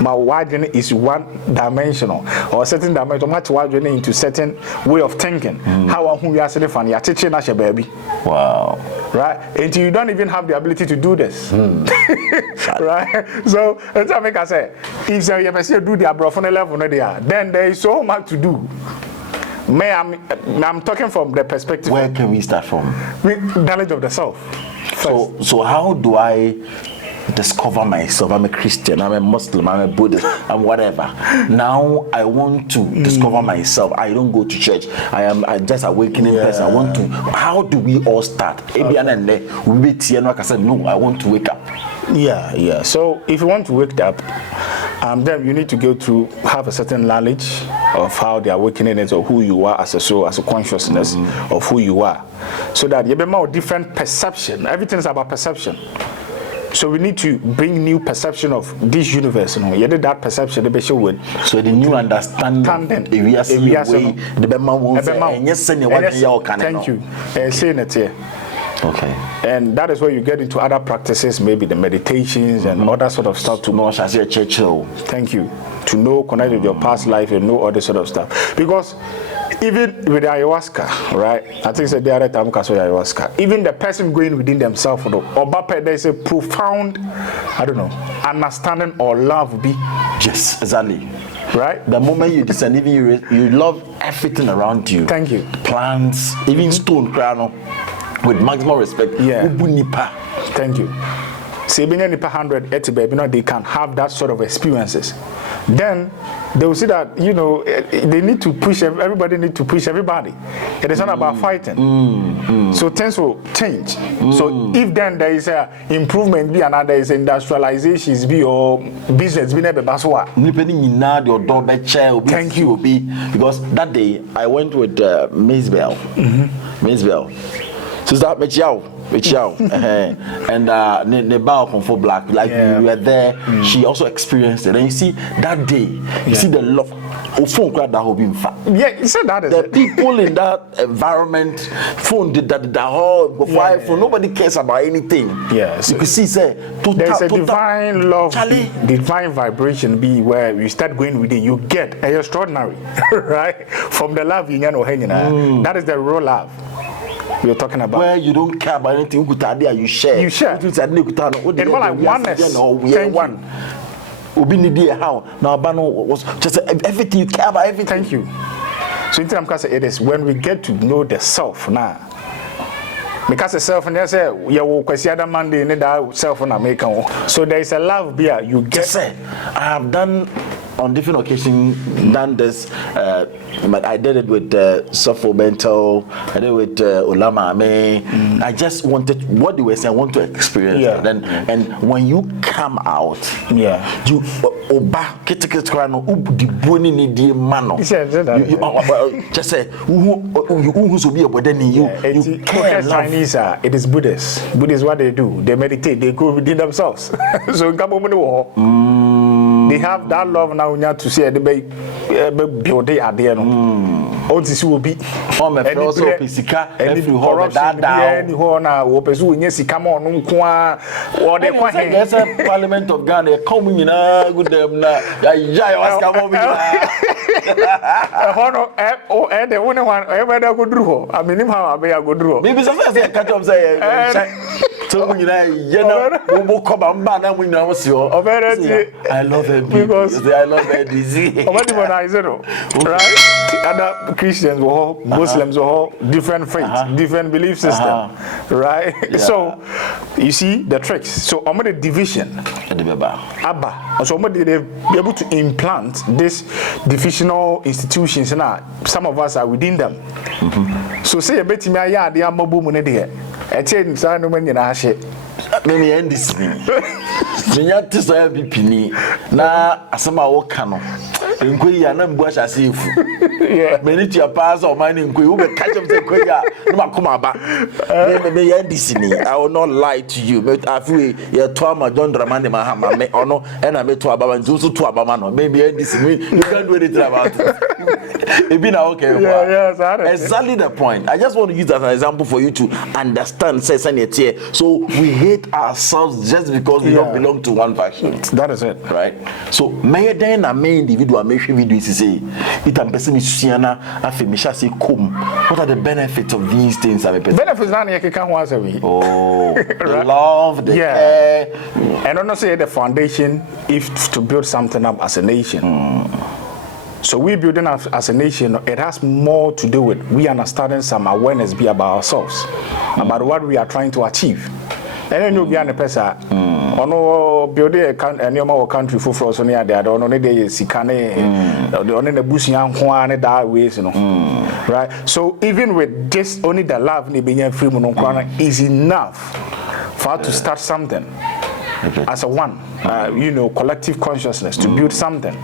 My widening is one dimensional or certain dimension. Much widening into certain way of thinking. How we are sitting funny, teaching us a baby. Wow. Right? And you don't even have the ability to do this. Right? So that's what I say. If you ever see do the Abrofone level, then there is so much to do. I'm talking from the perspective. Where can we start from? Knowledge of the self. So how do I discover myself? I'm a Christian, I'm a Muslim, I'm a Buddhist, I'm whatever. Now I want to discover myself. I don't go to church. I just awakening person. I want to. How do we all start? No, I want to wake up. Yeah. So if you want to wake up, then you need to go to have a certain knowledge of how the awakening is, or who you are as a soul, as a consciousness of who you are, so that you have a more different perception. Everything is about perception. So we need to bring new perception of this universe. You did that perception, the so the new understanding. Thank you. Saying it here. Okay. And that is where you get into other practices, maybe the meditations and other sort of stuff. Thank you. To know, connect with your past life and know all this sort of stuff. Because even with ayahuasca, right? I think it's the other time ayahuasca. Even the person going within themselves, there's a profound, understanding or love be. Yes, exactly. Right? The moment you descend, even you love everything around you. Thank you. Plants, even stone crown, with maximum respect. Yeah. Thank you. Say being any 100 they can have that sort of experiences. Then they will see that they need to push everybody. Need to push everybody. It is not about fighting. So things will change. So if then there is a improvement, be another is industrialization, be or business, be never baswa. Thank you. Because that day I went with Miss Bell. Miss Bell. So that and Nebao come for black, like we were there. She also experienced it, and you see that day, you see the love. Yeah, you said that. The people in that environment, phone did that whole phone. Nobody cares about anything. Yeah, so you can see, there's a divine love, divine vibration. Be where you start going with it, you get extraordinary, right? From the love that is the real love you're talking about. Where you don't care about anything, you share. You share. And more like oneness. One. Now Bano was just everything you care about, everything. Thank you. So in terms of it is when we get to know the self now. Because the self and say you will question the man they need that self and American. So there is a love beer you get. I have done on different occasions done this, but I did it with Sofo Mental, I did it with Olama Ame. I just wanted what they were saying, I want to experience it. And when you come out, you oba the boni ni di mano. Just say who's be about you care. Chinese it is Buddhists. Buddhists what they do, they meditate, they go within themselves. So they they have that love now to say they be build it at the end. All this will be also physical and you hold that down. Any na wo pesu onye sika ma onu nko a wo de kwa he. Yes, Parliament of Ghana coming in good them na ya Oscar mo bi. Hono o de one one e be da go duru ho. Aminim ha abe ya go duru ho. Maybe say catch up say so we na wo ko ba mba na mu na wo si ho. I love her because I love her disease. Right? Other Christians were Muslims were different faiths, different belief system, right? Yeah. So you see the tricks. So I'm the division. Abba. So they be able to implant these divisional institutions, and some of us are within them. So say a bit me ya they are mabu money there. I change so no man na hashe. Many end this me. Menya tisa bi pini na asema wo ka no. Nkwe ya na mbu asha sefu. Yeah. Many to your pass or mine nkwe we catch up say nkwe ya no makoma ba. Me end this ni. I will not lie to you. But afi ya to ama John Dramani Mahama me ono and I me to ababa nju so to ababa no. Maybe end this me. You can't do anything about it. It be now okay. Yeah, exactly the point. I just want to use that as an example for you to understand so we hate ourselves just because we don't belong to one faction. That is it. Right? So may then a main individual make sure video is say it and person is siana afemisha say come. What are the benefits of these things? Benefits na you can once a week. Oh, the love, the care. And honestly the foundation if to build something up as a nation. So we building as a nation, it has more to do with we understanding some awareness be about ourselves, about what we are trying to achieve. And then you'll be an person. Ono build a country for so near there. Don't only the sikane, the only the bush young one that ways, you know. Right? So even with just only the love being free is enough for us to start something. As a one, collective consciousness to build something.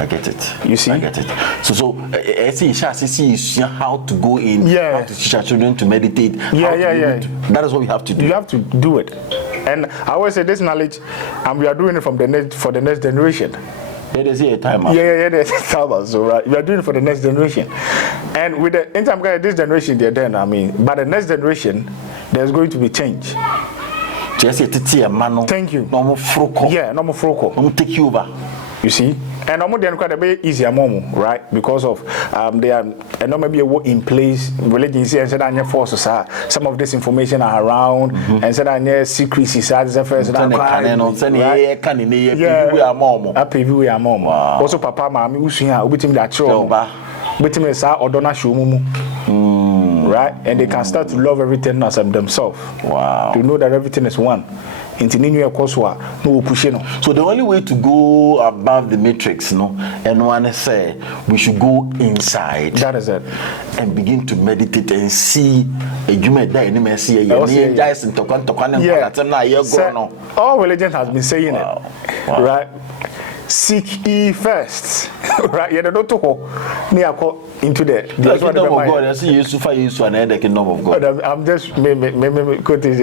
I get it. You see? I get it. So I see how to go in, how to teach our children to meditate. That is what we have to do. You have to do it. And I always say this knowledge, and we are doing it for the next generation. Yeah, there's a timer. There's a timer. So right, we are doing it for the next generation. And with the anytime this generation, they're then. But the next generation, there's going to be change. Just thank you. No more froko. Yeah, no more froko. No take you over. You see? And I'm going to be easier, right? Because of they are not maybe in place. Religion is and said I forces some of this information are around and said I secrecy. Also, Papa, Mammy, who's here, waiting that show, waiting me, sir, or Donna Shumumu. Right? And they can start to love everything as themselves. Wow. To know that everything is one. So the only way to go above the matrix, and one say we should go inside. That is it. And begin to meditate and see a human die in mercy. All religion has been saying it. Right? Seek ye first. Right? You don't talk into the kingdom of God. I see you suffer you and the kingdom of God. I'm just quoting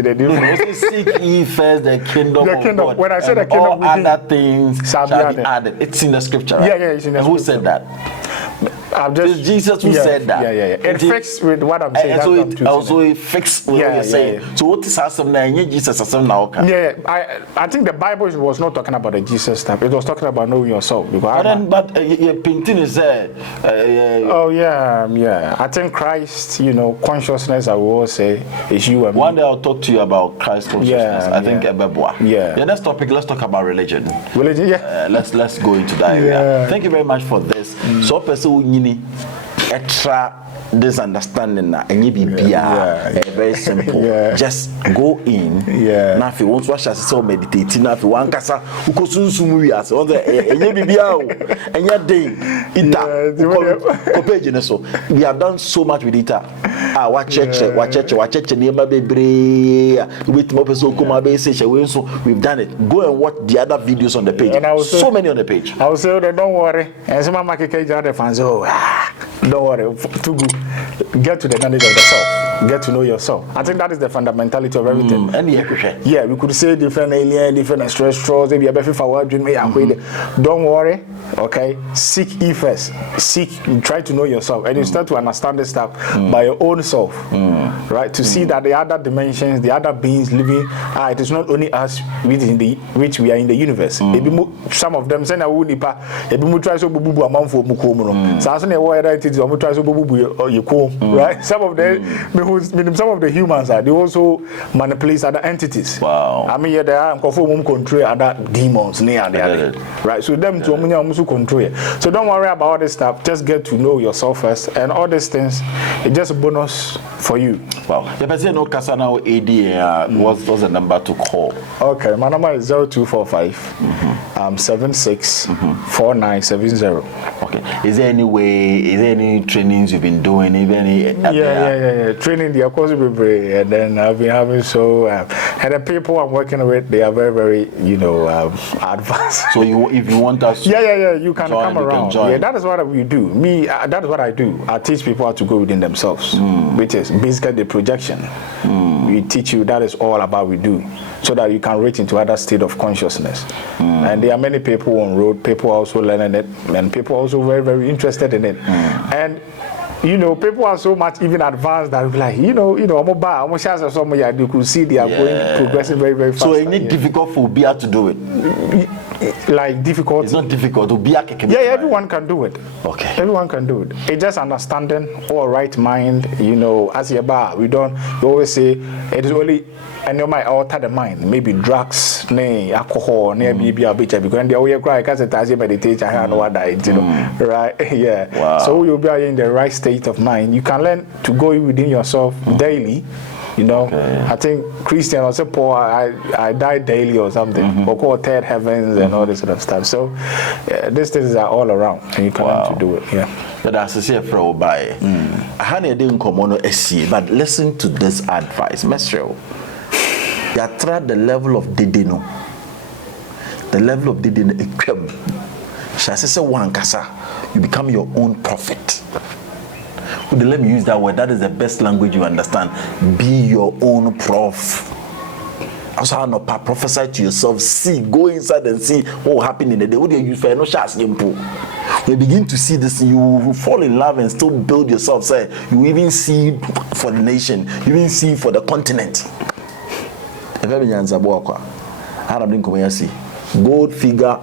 the difference. Seek ye first the kingdom of God. When I say the all kingdom, other things shall be added. It's in the scripture. Right? Yeah, it's in the scripture. Who said that? It's Jesus who said that. It fixed with what I'm saying. So it also fixed with what you're saying. So what is awesome now? Jesus awesome now. I think the Bible was not talking about the Jesus stuff. It was talking about knowing yourself. But your painting is there. I think Christ, consciousness, I will always say, is you and me. One day I'll talk to you about Christ consciousness. I think the next topic, let's talk about religion. Let's go into that area. Thank you very much for this. So person extra this understanding very simple. Just go in. Now if you want to watch us so meditate, now if you want kasa ukosunsumu wi ase on the enya day ita so we have done so much with ita watch church near bebre with more person come be say so we've done it. Go and watch the other videos on the page. So many on the page. I will say don't worry. And some mama keke the fans don't worry. Too good. Get to the knowledge of the self. Get to know yourself. I think that is the fundamentality of everything. Yeah, we could say different alien, different extraterrestrials. Maybe a better forward dream. Don't worry. Okay, seek ye first. Try to know yourself, and you start to understand this stuff by your own self, right? To see that the other dimensions, the other beings living, it is not only us which we are in the universe. Some of them say na we nipa. Ebi try so bubu amanfo mukom no. So as na we identity, we try so bubu yikom, right? Some of the humans they also manipulate other entities. Wow. I mean, yeah, they are control other demons near there, right? So them to control it. So don't worry about all this stuff. Just get to know yourself first, and all these things, it's just a bonus for you. Wow. If I say no Kasana AD, what's the number to call? Okay, my number is 0245 76 4970. Okay. Is there any trainings you've been doing? Yeah. Training, the course will be great, and then I've been having and the people I'm working with, they are very, very, advanced. So if you want us, you can come around. Yeah, that is what we do. That is what I do. I teach people how to go within themselves, which is basically the projection. We teach you that is all about we do, so that you can reach into other state of consciousness. And there are many people on road, people also learning it, and people also very, very interested in it. And people are so much even advanced that we like, almost chance somewhere you could see they are going progressing very, very fast. So it's not difficult for Bia to do it. Like difficult. It's not difficult to be a everyone can do it. Okay. Everyone can do it. It's just understanding or right mind. As a bar, we always say it is only and you might alter the mind. Maybe drugs, alcohol, because they always cry because it has meditate. I know what right? Yeah. Wow. So you'll be in the right state of mind. You can learn to go within yourself daily. Okay. I think Christian also Paul, I die daily or something. Or call third heavens and all this sort of stuff. So these things are all around, and you can learn to do it. Yeah. But as I say, I didn't come on but listen to this advice, Mesro. You attract the level of didino. The level of didino equem. Shall I say one kasa? You become your own prophet. Let me use that word. That is the best language you understand. Be your own prof. Also, no prophesy to yourself. See, go inside and see what will happen in the day. What do you use for no chance? You begin to see this. You will fall in love and still build yourself. Say, you even see for the nation. You even see for the continent. Gold figure.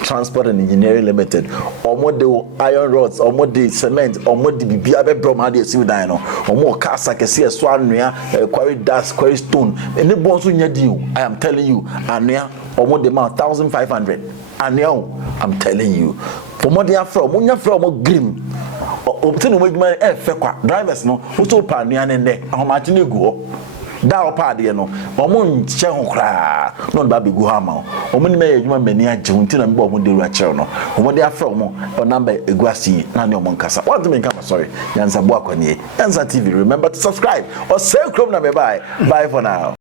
Transport and Engineering Limited, or the iron rods, or the cement, or the BBA Bromadi Sudano, or more cars like a Swanria, quarry dust, quarry stone, and the bones in your deal. I am telling you, Ania, or more the amount 1,500. Ania, I'm telling you, for more they are from, when you're from grim, obtain with my drivers, no, who's so panian and neck, how much you go. That party, Omon Chahokra, not Baby Guhama, Omen may you many a juntin and bomb de Racherno, or they are from or number Eguasi, Nano Moncasa. What to make up? Sorry, Yansa Boakoni, Yansa TV. Remember to subscribe or sell Chrome. Bye for now.